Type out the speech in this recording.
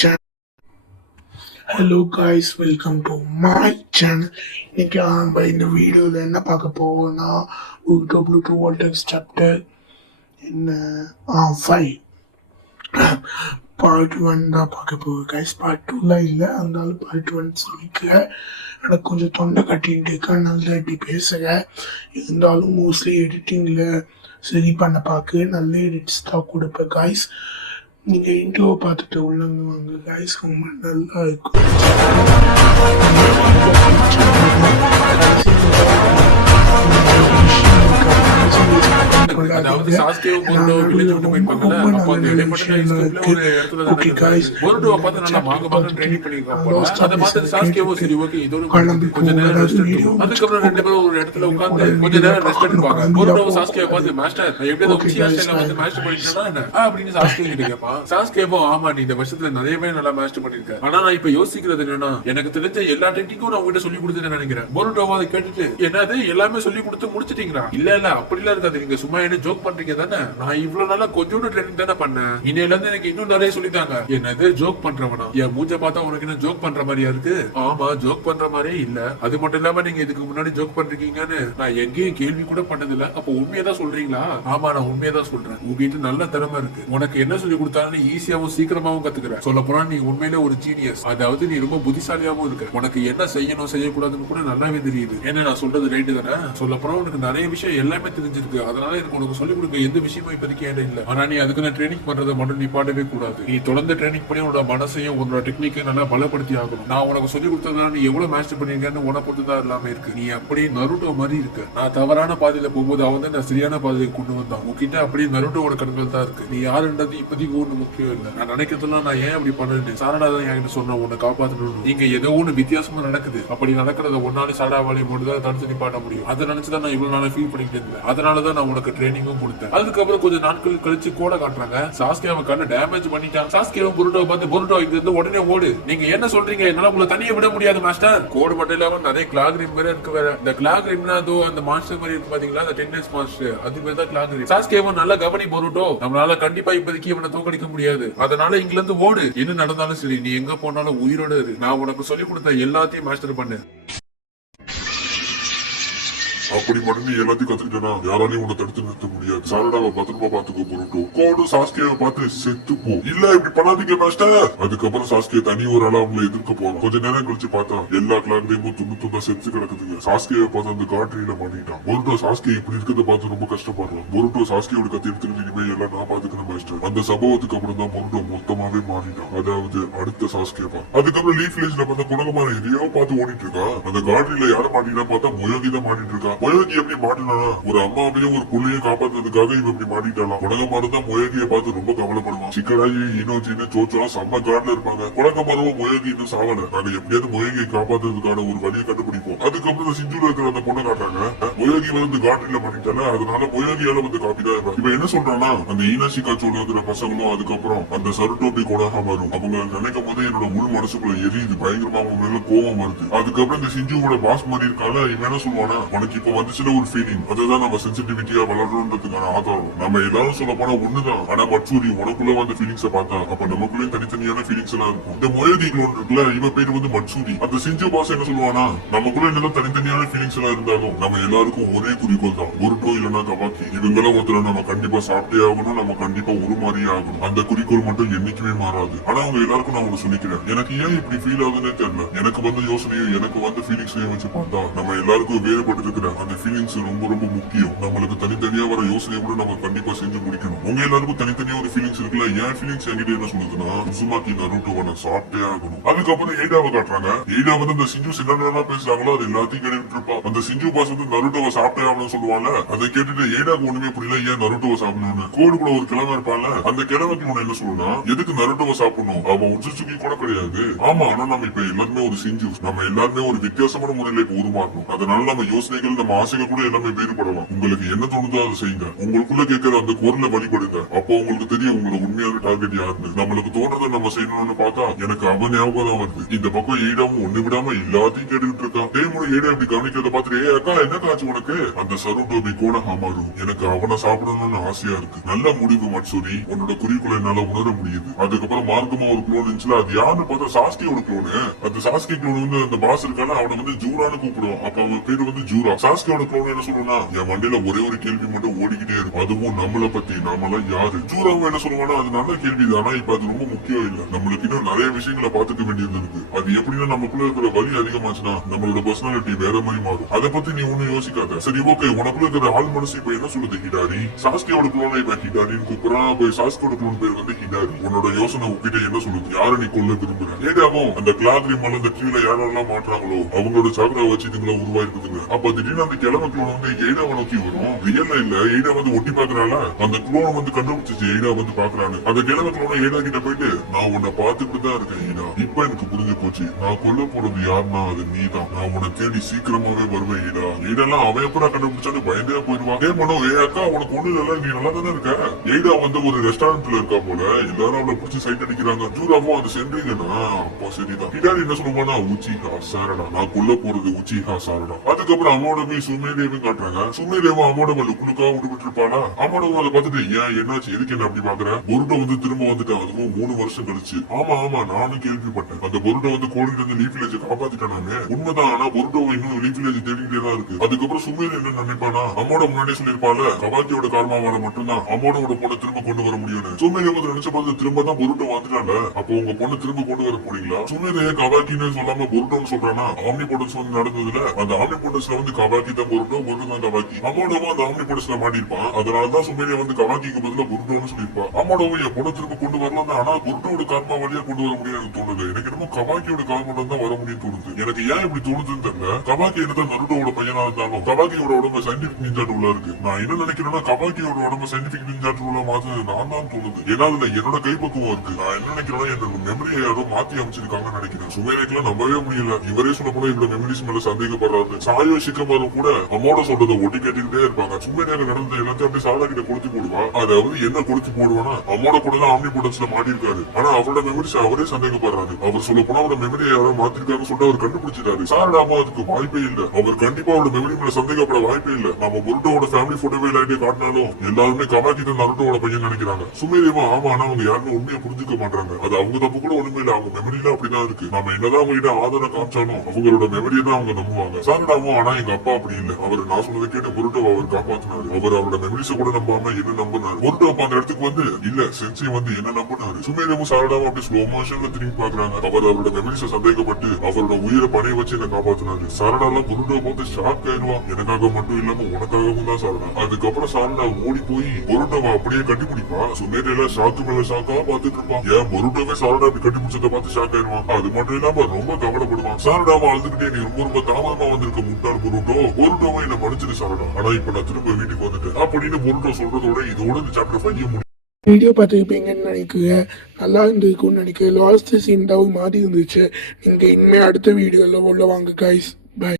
channel. Hello guys, welcome to my channel. இன்னைக்கு நம்ம இந்த வீடியோவில் என்ன பார்க்க போவோம்னா W2 Voltex chapter என்ன 5 பார்ட் 1 தான் பார்க்க போவோம் guys. பார்ட் 2ல இல்லை, அதனால பார்ட் 1 சொல்லிக்கல. எனக்கு கொஞ்சம் தொண்டை கட்டிட்டு இருக்கேன், நல்லா இப்படி பேசுகிறேன். இருந்தாலும் மோஸ்ட்லி எடிட்டிங்கில் சரி பண்ண பார்க்க நல்ல எடிட்ஸ் தான் கொடுப்பேன் guys. நீங்கள் இன்ட்ரோவை பார்த்துட்டு உள்ளவங்க வாங்க கைஸ், ரொம்ப நல்லா இருக்கும். அதாவது சாஸ்கேவும் பொருடோ வில்லேஜ் விட்டு போயிருப்பாங்கல்ல, அப்போ அந்த இடைப்பட்ட ஸ்டெப்ல ஒரு இடத்துல தான் பொருடோ பார்த்து நல்லா மாங்க ட்ரைனிங் பண்ணிருக்காங்க. அதை பார்த்து சாஸ்கேவோ சரி ஓகே இதோட கொஞ்ச நேரம் ரெஸ்ட் எடுத்துக்கும். அதுக்கப்புறம் ரெண்டு பேரும் ஒரு இடத்துல உட்கார்ந்து கொஞ்ச நேரம் ரெஸ்ட் எடுப்பாங்க. பொருடோ சாஸ்கேவை பார்த்து மாஸ்டர் எப்படியாவது உச்சியா ஸ்டைல வந்து மாஸ்டர் பண்ணிட்டா என்ன அப்படின்னு சாஸ்கே கிட்ட கேட்பான். சாஸ்கேவோ ஆமா நீ இந்த வருஷத்துல நிறையவே நல்லா மாஸ்டர் பண்ணிருக்க, ஆனா நான் இப்ப யோசிக்கிறது என்னன்னா எனக்கு தெரிஞ்ச எல்லா டெக்னிக்கும் நான் உங்ககிட்ட சொல்லி கொடுத்துட்டு நினைக்கிறேன். பொருடோவா அதை கேட்டுட்டு என்னது எல்லாமே சொல்லி கொடுத்து முடிச்சிட்டீங்களா? இல்ல அப்படிலாம் இருக்காது, நீங்க சும்மா என்ன ஜோக் பண்றீங்க தானே, நான் இவ்வளவு நாளா கொஞ்சோண்டு ட்ரைனிங் தானே பண்ணேன், இன்னையில இருந்து எனக்கு இன்னும் நிறைய சொல்லிட்டாங்க. என்னது ஜோக் பண்றவனா? என் மூஞ்ச பார்த்தா உனக்கு என்ன ஜோக் பண்ற மாதிரியா இருக்கு? ஆமா ஜோக் பண்ற மாதிரியே இல்ல, அது மட்டும் இல்லாம நீங்க இதுக்கு முன்னாடி ஜோக் பண்றீங்கன்னு நான் எங்கேயும் கேள்வி கூட பண்ணது இல்ல. அப்ப உண்மையதான் சொல்றீங்களா? ஆமா நான் உண்மையதான் சொல்றேன், உங்ககிட்ட நல்ல திறமை இருக்கு, உனக்கு என்ன சொல்லி கொடுத்தாலும் ஈஸியாவும் சீக்கிரமாவும் கத்துக்கிற. சொல்ல போனா நீ உண்மையில ஒரு ஜீனியஸ், அதாவது நீ ரொம்ப புத்திசாலியாவும் இருக்க, உனக்கு என்ன செய்யணும் செய்யக்கூடாதுன்னு கூட நல்லாவே தெரியுது. என்ன நான் சொல்றது ரைட்டு தானே? சொல்ல போனா உனக்கு நிறைய விஷயம் எல்லாமே தெரிஞ்சிருக்கு, அதனால எனக்கு உனக்கு சொல்லிக் கொடுக்க எந்த விஷயமும் இப்போதைக்கு ஏன் இல்ல. ஆனா நீ அதுக்கு நான் ட்ரைனிங் பண்றதை மட்டும் நீ பாடவே கூடாது. நீ தொடர்ந்து ட்ரைனிங் பண்ணி உன்னோட மனசையும் உன்னோட டெக்னிக்கை நல்லா பலப்படுத்தி ஆகணும். நான் உனக்கு சொல்லிக் கொடுத்ததுனால நீ எவ்வளவு மாஸ்டர் பண்ணிருக்கேன்னு உன பொறுத்துதான் எல்லாமே இருக்கு. நீ அப்படியே நருட்டோ மாதிரி இருக்க. நான் தவறான பாதையில போகும்போது அவன் தான் நான் சரியான பாதையை கொண்டு வந்தான். உங்ககிட்ட அப்படியே நருட்டோட கண்கள் தான் இருக்கு. நீ யாருன்றது இப்போதைக்கு ஒண்ணு முக்கியம் இல்லை. நான் நினைக்கிறதுலாம் நான் ஏன் அப்படி பண்ணேன் சாரடா தான் என்கிட்ட சொன்ன உன்னை காப்பாற்றணும். நீங்க ஏதோ ஒண்ணு வித்தியாசமா நடக்குது, அப்படி நடக்கிறத ஒன்னாலே சாடாவாலே மட்டும் தான் தடுத்து நிப்பாட்ட முடியும். அதை நினைச்சுதான் நான் இவ்வளவு நாளா ஃபீல் பண்ணிட்டு இருந்தேன். அதனாலதான் நான் உனக்கு ட்ரைனிங்கும் கொடுத்தேன். அதுக்கப்புறம் கொஞ்சம் நாட்கள் கழிச்சு கோட காட்டுறாங்க. சாஸ்கே அவன் கண்ணு டேமேஜ் பண்ணிட்டான். சாஸ்கே பொருட்டோ பார்த்து பொருட்டோ இங்க இருந்து உடனே ஓடு. நீங்க என்ன சொல்றீங்க? என்னால உங்களை தனியா விட முடியாது மாஸ்டர். கோடு மட்டும் இல்லாம நிறைய கிளாக் ரிம் வேற இருக்கு. வேற இந்த கிளாக் ரிம்னா அதோ அந்த மாஸ்டர் மாதிரி இருக்கு பாத்தீங்களா, அந்த டென்னிஸ் மாஸ்டர், அது பேர் தான் கிளாக் ரிம். சாஸ்கேவும் நல்லா கவனி பொருட்டோ, நம்மளால கண்டிப்பா இப்போதைக்கு இவனை தோக்கடிக்க முடியாது, அதனால இங்க இருந்து ஓடு. என்ன நடந்தாலும் சரி நீ எங்க போனாலும் உயிரோட இரு. நான் உனக்கு சொல்லி கொடுத்த எல்லாத்தையும் மாஸ்டர் பண்ணு. அப்படி மட்டும் நீ எல்லாத்தையும் கத்துக்கிட்டா யாராலையும் உன்னை தடுத்து நிறுத்த முடியாது. சாரடாவை பத்திரமா பாத்துக்கோ பொருட்டோ. கோடு சாஸ்கேவை பார்த்து செத்து போ. இல்ல இப்படி பண்ணாதீங்க மாஸ்டர். அதுக்கப்புறம் சாஸ்கே தனி ஒரு ஆளா அவங்களை எதிர்க்க போறான். கொஞ்ச நேரம் கழிச்சு பார்த்தா எல்லா கிளாக்லயும் துண்டு செத்து கிடக்குதுங்க. சாஸ்கேவை பார்த்து அந்த காட்ரியில மாட்டிட்டான். பொருட்டோ சாஸ்கே இப்படி இருக்கிறத பார்த்து ரொம்ப கஷ்டப்படுறான். பொருட்டோ சாஸ்கேயோட கத்தி எடுத்துக்கிட்டு இனிமே எல்லாம் நான் பாத்துக்கிறேன் மாஸ்டர். அந்த சம்பவத்துக்கு அப்புறம் தான் பொருட்டோ மொத்தமாவே மாறிட்டான். அதாவது அடுத்த சாஸ்கேவா. அதுக்கப்புறம் லீஃப் வில்லேஜ்ல பார்த்த குணகமான எதையோ பார்த்து ஓடிட்டு இருக்கா. அந்த காட்ரியில யார மாட்டினா பார்த்தா முயோகி தான் மாட்டிட்டு இருக்கா. முயோகி எப்படி மாட்டினா ஒரு அம்மாவையும் ஒரு புள்ளையும் காப்பாத்துறதுக்காக இவன் இப்படி மாட்டிட்டாலாம். குணகமானம் தான் முயோகியை பார்த்து ரொம்ப கவலைப்படுவான். சிக்கராயி இனோஜின்னு சோச்சோலாம் செம்ம காட்ல இருப்பாங்க. குணகமானவும் முயோகி இன்னும் சாவல. நாங்க எப்படியாவது முயோகியை காப்பாத்துறதுக்கான ஒரு வழியை கண்டுபிடிப்போம். அதுக்கப்புறம் சிஞ்சுல இருக்கிற அந்த பொண்ணை காட்டுறாங்க. முயோகி வந்து காட்ரியில மாட்டிட்டால, அதனால முயோகியால வந்து காப்பிதான். இவன் என்ன சொல்றான்னா அந்த ஈனாசிகா சோழ இருக்கிற பசங்களும் அதுக்கப்புறம் அந்த சருட்டோபி கொடஹாமரும் அவங்க நினைக்கும் போது என்னோட உள் மனசுக்குள்ள எரியுது, பயங்கரமா அவங்க மேல கோபம் வருது. அதுக்கப்புறம் இந்த சிஞ்சுவோட பாஸ் மாதிரி இருக்கால, இவன் என்ன சொல்லுவானா உனக்கு இப்ப வந்துச்சுல ஒரு ஃபீலிங், அதுதான் நம்ம சென்சிட்டிவிட்டியா வளர்றதுக்கான ஆதாரம். நம்ம எல்லாரும் சொல்ல போனா ஒண்ணுதான், ஆனா மற்றொரு உனக்குள்ள வந்த ஃபீலிங்ஸ பார்த்தா அப்ப நமக்குள்ளே தனித்தனியான ஃபீலிங்ஸ் எல்லாம் இருக்கும். இந்த முயற்சி இருக்குல்ல, இவ பேரு வந்து மட்சூரி. அந்த சிஞ்சு பாஸ் என்ன சொல்லுவானா நமக்குள்ள என்னதான் தனித்தனியான ஃபீலிங்ஸ் எல்லாம் இருந்தாலும் நம்ம எல்லாருக்கும் ஒரே குறிக்கோள் தான், பொருட்டோ இல்லைன்னா கவாக்கி. இவங்கெல்லாம் ஒருத்தர நம்ம கண்டிப்பா சாப்பிட்டே ஆகணும், நம்ம கண்டிப்பா உருமாறியே ஆகணும். அந்த குறிக்கோள் மட்டும் என்னைக்குமே மாறாது. ஆனா அவங்க எல்லாருக்கும் நான் ஒண்ணு சொல்லிக்கிறேன், எனக்கு ஏன் இப்படி ஃபீல் ஆகுதுன்னே தெரியல. எனக்கு வந்த யோசனையும் எனக்கு வந்த ஃபீலிங்ஸையும் வச்சு பார்த்தா நம்ம எல்லாருக்கும் வேறுபட்டு இருக்கிற அந்த ஃபீலிங்ஸ் ரொம்ப ரொம்ப முக்கியம். நம்மளுக்கு தனித்தனியா வர யோசனையை கூட நம்ம கண்டிப்பா செஞ்சு முடிக்கணும். உங்க எல்லாருக்கும் தனித்தனியா ஒரு ஃபீலிங்ஸ் இருக்குல்ல, என் ஃபீலிங்ஸ் என்கிட்ட என்ன சொல்லுதுன்னா உசுமாக்கி நருட்டோவை நான் சாப்பிட்டே ஆகணும். அதுக்கப்புறம் எய்டாவை காட்டுறாங்க. எய்டா வந்து அந்த சிஞ்சு சின்ன பேசுறாங்களோ அது எல்லாத்தையும் கேட்டுட்டு இருப்பா. அந்த சிஞ்சு பாஸ் வந்து நருட்டோவை சாப்பிட்டே ஆகணும்னு சொல்லுவாங்க. அதை கேட்டுட்டு எய்டாக்கு ஒண்ணுமே புரியல, ஏன் நருட்டோவை சாப்பிடணும்னு. கோடு கூட ஒரு கிழமை இருப்பான்ல, அந்த கிழமைக்கு ஒண்ணு என்ன சொல்லணும்னா எதுக்கு நருட்டோவை சாப்பிடணும், அவன் உச்சுசுக்கி கூட கிடையாது. ஆமா, ஆனா நம்ம இப்ப எல்லாருமே ஒரு சிஞ்சு, நம்ம எல்லாருமே ஒரு வித்தியாசமான முறையில இப்ப உருமாறணும். அதனால நம்ம யோசனைகள் நம்ம நம்ம ஆசைகள் கூட எல்லாமே வேறுபடலாம். உங்களுக்கு என்ன தோணுதோ அதை செய்யுங்க. உங்களுக்குள்ள கேட்கிற அந்த குரலை வழிபடுங்க. அப்போ உங்களுக்கு தெரியும் உங்களோட உண்மையான டார்கெட் யாருன்னு. நம்மளுக்கு தோன்றதை நம்ம செய்யணும்னு பார்த்தா எனக்கு அவன் ஞாபகம் தான் வருது. இந்த பக்கம் ஏடாவும் ஒண்ணு விடாம எல்லாத்தையும் கேட்டுக்கிட்டு இருக்கான். தேமுறை ஏடா அப்படி கவனிக்கிறத பார்த்துட்டு, ஏ அக்கா என்ன காச்சு உனக்கு? அந்த சருட்டோபி கூட ஹமாரு எனக்கு அவனை சாப்பிடணும்னு ஆசையா இருக்கு. நல்ல முடிவு மட்சூரி. உன்னோட குறிக்கோளை என்னால உணர முடியுது. அதுக்கப்புறம் மார்க்கமா ஒரு குளோன் இருந்துச்சுல, அது யாருன்னு பார்த்தா சாஸ்கியோட குளோனு. அந்த சாஸ்கி குளோன் வந்து அந்த பாஸ் இருக்கான அவனை வந்து ஜூரான்னு கூப்பிடுவோம். அப்ப அவன் பேரு வந்து ஜூரா. சாஸ்கியோட குளோன் என்ன சொல்லுவானா, என் மண்டையில ஒரே ஒரு கேள்வி மட்டும் ஓடிக்கிட்டே இருக்கும். அதுவும் நம்மளை பத்தி, நாமெல்லாம் யாரு? ஜூராவும் என்ன சொல்லுவானா, அது நல்ல கேள்விதானா, இப்ப அது ரொம்ப முக்கியம் இல்ல. நம்மளுக்கு இன்னும் நிறைய விஷயங்களை பார்த்துக்க வேண்டியது இருக்கு. அது எப்படின்னா நமக்குள்ள இருக்கிற வலி அதிகமாச்சுன்னா நம்மளோட பர்சனாலிட்டி வேற மாதிரி மாறும். அதை பத்தி நீ ஒண்ணும் யோசிக்காத. சரி ஓகே, உனக்குள்ள இருக்கிற ஆள் மனசு இப்ப என்ன சொல்லுது? ஹிடாரி. சாஸ்கியோட குளோனை இப்ப ஹிடாரின்னு கூப்பிடுறான். போய் சாஸ்கியோட குளோன் பேர் வந்து ஹிடாரி. உன்னோட யோசனை உங்ககிட்ட என்ன சொல்லுது? யாரை நீ கொல்ல விரும்புற? ஏடாவும் அந்த கிளாத்ரி மலை இந்த கீழே யாரெல்லாம் மாற்றாங்களோ அவங்களோட சாக்கடா வச்சு இதுங்களா உருவாயிருக்குதுங்க. அப்ப திடீர்னு அந்த கிழமை குளோன் வந்து ஏடாவை நோக்கி வரும். ரியல்ல இல்ல, ஏடா வந்து ஒட்டி பாக்குறால அந்த குளோனை வந்து கண்டுபிடிச்சிச்சு. ஏடா வந்து பாக்குறான்னு அந்த கிழமை குளோனை ஏடா கிட்ட போயிட்டு, நான் உன்னை பார்த்துட்டு தான் இருக்கேன் ஏடா. இப்ப எனக்கு புரிஞ்சு போச்சு, நான் கொல்ல போறது யாருன்னா அது நீதான். நான் உன்னை தேடி சீக்கிரமாவே வருவேன் ஏடா. ஏடெல்லாம் அவன் எப்படா கண்டுபிடிச்சான்னு பயந்தே போயிடுவான். ஏ மனோ, ஏ அக்கா உனக்கு ஒண்ணு இல்ல, நீ நல்லா தானே இருக்க? ஏடா வந்து ஒரு ரெஸ்டாரண்ட்ல இருக்கா போல, எல்லாரும் அவளை பிடிச்சி சைட் அடிக்கிறாங்க. ஜூராவும் அது சென்றீங்கன்னா அப்பா சரிதான். ஹிடாரி என்ன சொல்லுவானா, உச்சிஹா சாரடா, நான் கொல்ல போறது உச்சிஹா சாரடா. அதுக்கப்புறம் அம்மாவோட போய் சுமேதேவும் காட்டுறாங்க. சுமேதேவும் அம்மாவோட லுக்குலுக்கா விட்டு இருப்பானா. அம்மாவும் அதை பார்த்துட்டு, ஏன் என்னாச்சு, எதுக்கு என்ன அப்படி பாக்குற? பொருட்டோ வந்து திரும்ப வந்துட்டான், அதுவும் 3 வருஷம் கழிச்சு. ஆமா ஆமா, நானும் கேள்விப்பட்டேன். அந்த பொருட்டோ வந்து கோலிட்டு இருந்து லீஃப் வில்லேஜ் காப்பாத்திட்டானே, உண்மைதான். ஆனா பொருட்டோ இன்னும் லீஃப் வில்லேஜ் தேடிக்கிட்டே தான் இருக்கு. அதுக்கப்புறம் சுமேர் என்ன நினைப்பானா, அம்மோட முன்னாடியே சொல்லிருப்பால, கபாக்கியோட காரணமாவால மட்டும்தான் அம்மோட பொண்ணை திரும்ப கொண்டு வர முடியும்னு. சுமேர் வந்து நினைச்ச பார்த்து திரும்ப தான் பொருட்டோ வந்துட்டாங்க. அப்போ உங்க பொண்ணை திரும்ப கொண்டு வர போறீங்களா? சுமேர் கபாக்கின்னு சொல்லாம பொருட்டோன்னு சொல்றானா? ஆம்னி போட்டஸ் வந்து நடந்ததுல அந்த ஆம்னி போட்டஸ்ல வந்து கபாக்கி தான் பொருட்டோ, பொருட்டோ தான் கபாக்கி. அம்மோடவும் அந்த ஆம்னி போட்டஸ்ல மாட்டிருப்பான். அதனாலதான் சுமேரியா வந்து கபாக்கிக்கு பதிலா பொருட்டோன்னு சொல்லிருப்பான். அம்மோடவும் என் பொண்ணை திரும்ப கொண்டு வரலாம் தான், ஆனா பொருட்டோட காரணமா வழியா கொண்டு வர முடியாது தோணுது. எனக்கு என்னமோ கபாக்கியோட காரணம் தான் வர முடியும் தோணுது. எனக்கு ஏன் இப்படி தோணுதுன்னு தெரியல. கபாக்கி என்னதான் நருட்டோட பையனா இருந்தாலும் கபாக்கியோட உடம்பு சயின்டிபிக் நிஞ்சா டூலா இருக்கு. நான் என்ன நினைக்கிறேன்னா, கபாக்கியோட உடம்பு சயின்டிபிக் நிஞ்சா டூலா மாத்து நான் தான் தோணுது. ஏன்னா அதுல என்னோட கைப்பக்குவம் இருக்கு. நான் என்ன நினைக்கிறேன்னா, என்னோட மெமரியை யாரோ மாத்தி அமைச்சிருக்காங்கன்னு நினைக்கிறேன். சுமேரேக்கெல்லாம் நம்பவே முடியல. இவரே சொல்ல போல இவரோட மெமரிஸ் மேல சந்தேகப்படுறாரு. சாயோ சிக்கமாரும் கூட அம்மோட சொல்றதை ஒட்டி கேட்டுக்கிட்டே இருப்பாங்க. சுமேரியாக நடந்த எல்லாத்தையும் அப்படியே சாரா கிட்ட கொடுத்து போடுவா. அதாவது என்ன கொடுத்து போடுவானா, அம்மோட கூட தான் ஆம்னி போட்டஸ்ல மாட்டிருக்காரு. ஆனா அவரோட மெமரிஸ் அவரே சந்தேகப்படுறாரு. அவர் சொல்ல போனா அவரோட மெமரியை யாரோ மாத்திருக்காருன்னு சொல்லிட்டு அவர் கண்டுபிடிச்சிட்டாரு. சாரடாமா அதுக்கு வாய்ப்பே இல்ல. அவர் கண்டிப்பா அவரோட மெமரி மேல சந்தேகப்பட வாய்ப்பே இல்ல. நம்ம பொருட்டோட ஃபேமிலி போட்டோவே லைட்டே காட்டினாலும் எல்லாருமே கபாக்கி தான் நருட்டோட பையன் நினைக்கிறாங்க. சுமேரிமா ஆமா, ஆனா அவங்க யாருமே உண்மையை புரிஞ்சுக்க மாட்டாங்க. அது அவங்க தப்பு கூட ஒண்ணுமே இல்ல. அவங்க மெமரியில அப்படிதான் இருக்கு. நம்ம என்னதான் அவங்க கிட்ட ஆதரவு காமிச்சாலும் அவங்களோட மெமரியை தான் அவங்க நம்புவாங்க. சாரடாவும் ஆனா எங்க அப்பா அப்படி இல்ல. அவர் நான் சொன்னதை கேட்டு பொருட்டோ அவர் காப்பாத்தினாரு. அவர் அவரோட மெமரிஸை கூட நம்பாம என்ன நம்பினாரு. பொருட்டோ அப்ப அந்த இடத்துக்கு வந்து இல்ல சென்சி வந்து என்ன நம்பினாரு. சுமேரியாவும் சாரடாவும் அப்படி ஸ்லோ மோஷன்ல திரும்பி பாக்குறாங்க. அவர் அவரோட மெமரிஸை சந்தேகப்பட்டு அவரோட உயிரை பணைய வச்சு என்ன காப்பாத்தினாரு. சாரடாலாம் பொருட்டோ பார்த்து ஷாக் ஆயிடுவான். எனக்காக மட்டும் இல்லாம உனக்காகவும் தான் சாரடா. அதுக்கப்புறம் சாரடா ஓடி போய் பொருட்டோவை அப்படியே கட்டிப்பிடிப்பா. சுமேரியா ஷாக்கு மேல ஷாக்கா பாத்துட்டு இருப்பான். ஏன் பொருட்டோவே சாரடா அப்படி கட்டிப்பிடிச்சதை பார்த்து ஷாக் ஆயிடுவான். அது மட்டும் இல்லாம ரொம்ப கவலைப்படுவான். சாரடாவை அழுதுகிட்டே, நீ ரொம்ப தாமதமா வந்திருக்க முட்டாள் பொருட்டோ, பொருட்டோவை என்ன மன்னிச்சிரு சாரடா, ஆனா இப்ப நான் திரும்ப வீட்டுக்கு வந்துட்டேன் அப்படின்னு பொருட்டோ சொல்றதோட இதோட இந்த சாப்டர் 5 முடியும். வீடியோ பார்த்துருப்பீங்கன்னு நினைக்கிறேன். நல்லா இருந்திருக்கும்னு நினைக்கிறேன். லாஸ்ட் சீன் தான் மாறி இருந்துச்சு. நீங்க இனிமே அடுத்த வீடியோல உள்ள வாங்க கைஸ்.